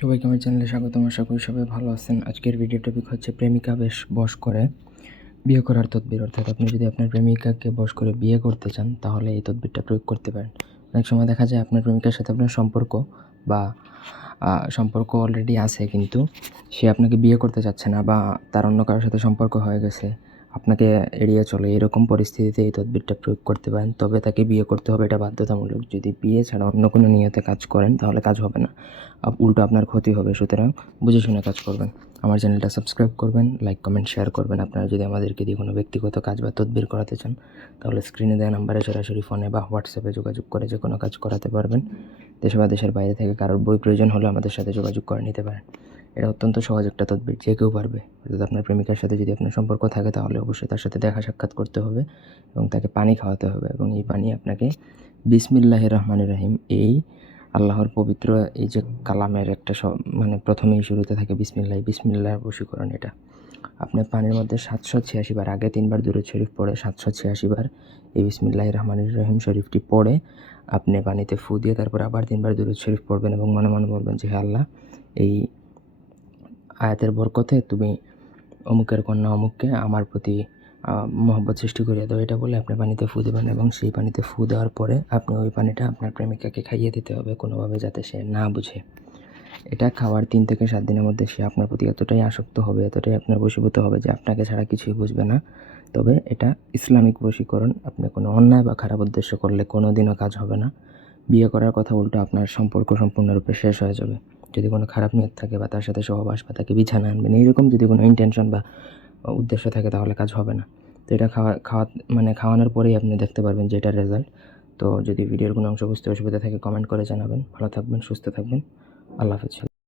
সবাইকে আমার চ্যানেলে স্বাগতম। আশা করি সবাই ভালো আছেন। আজকের ভিডিও টপিক হচ্ছে প্রেমিকা বেশ বস করে বিয়ে করার তদবির। অর্থাৎ আপনি যদি আপনার প্রেমিকাকে বস করে বিয়ে করতে চান, তাহলে এই তদবিরটা প্রয়োগ করতে পারেন। অনেক সময় দেখা যায় আপনার প্রেমিকার সাথে আপনার সম্পর্ক বা সম্পর্ক অলরেডি আছে, কিন্তু সে আপনাকে বিয়ে করতে চাচ্ছে না বা তার অন্য কারোর সাথে সম্পর্ক হয়ে গেছে। আপনাকে এড়িয়ে চলে, এরকম পরিস্থিতিতে এই তদবিরটা প্রয়োগ করতে পারেন। তবে তাকে বিয়ে করতে হবে এটা বাধ্যতামূলক। যদি বিয়ে ছাড়া অন্য কোনো নিয়তে কাজ করেন, তাহলে কাজ হবে না। উল্টো আপনার ক্ষতি হবে। সুতরাং বুঝে শুনে কাজ করবেন। আমার চ্যানেলটা সাবস্ক্রাইব করবেন, লাইক, কমেন্ট, শেয়ার করবেন। আপনারা যদি আমাদেরকে দিয়ে কোনো ব্যক্তিগত কাজ বা তদবির করাতে চান, তাহলে স্ক্রিনে দেওয়া নাম্বারে সরাসরি ফোনে বা হোয়াটসঅ্যাপে যোগাযোগ করে যে কোনো কাজ করাতে পারবেন। দেশে বা দেশের বাইরে থেকে কারোর বই প্রয়োজন হলে আমাদের সাথে যোগাযোগ করে নিতে পারেন। এটা অত্যন্ত সহজ একটা তদবির, যে কেউ পারবে। অর্থাৎ আপনার প্রেমিকার সাথে যদি আপনার সম্পর্ক থাকে, তাহলে অবশ্যই তার সাথে দেখা সাক্ষাৎ করতে হবে এবং তাকে পানি খাওয়াতে হবে এবং এই পানি আপনাকে বিসমিল্লাহ রহমান রহিম, এই আল্লাহর পবিত্র এই যে কালামের একটা মানে প্রথমেই শুরুতে থাকে বিসমিল্লাহ বিসমিল্লাহর বশীকরণ এটা। আপনি পানির মধ্যে সাতশো ছিয়াশি বার, আগে তিনবার দুরুদ শরীফ পড়ে সাতশো ছিয়াশি বার এই বিসমিল্লাহ রহমান রহিম শরীফটি পড়ে আপনি পানিতে ফু দিয়ে তারপর আবার তিনবার দুরুদ শরীফ পড়বেন এবং মনে মনে বলবেন যে, হে আল্লাহ, এই আয়াতের বরকতে তুমি অমুকের কন্যা অমুককে আমার প্রতি মহব্বত সৃষ্টি করিয়ে দাও। এটা বলে আপনি পানিতে ফু দেবেন এবং সেই পানিতে ফু দেওয়ার পরে আপনি ওই পানিটা আপনার প্রেমিকাকে খাইয়ে দিতে হবে কোনোভাবে যাতে সে না বুঝে। এটা খাওয়ার তিন থেকে সাত দিনের মধ্যে সে আপনার প্রতি এতটাই আসক্ত হবে, এতটাই আপনার বশীভূত হবে যে আপনাকে ছাড়া কিছুই বুঝবে না। তবে এটা ইসলামিক বশীকরণ, আপনি কোনো অন্যায় বা খারাপ উদ্দেশ্য করলে কোনো দিনও কাজ হবে না। বিয়ে করার কথা উল্টো আপনার সম্পর্ক সম্পূর্ণরূপে শেষ হয়ে যাবে। যদি কোনো খারাপ নিয়ত থাকে বা তার সাথে সহবাস বা তাকে বিছানা আনবেন, এইরকম যদি কোনো ইন্টেনশন বা উদ্দেশ্য থাকে তাহলে কাজ হবে না। তো এটা খাওয়া খাওয়া মানে খাওয়ানোর পরেই আপনি দেখতে পারবেন যে এটার রেজাল্ট তো যদি ভিডিওর কোনো অংশ বুঝতে অসুবিধা থাকে কমেন্ট করে জানাবেন। ভালো থাকবেন, সুস্থ থাকবেন। আল্লাহ হাফেজ।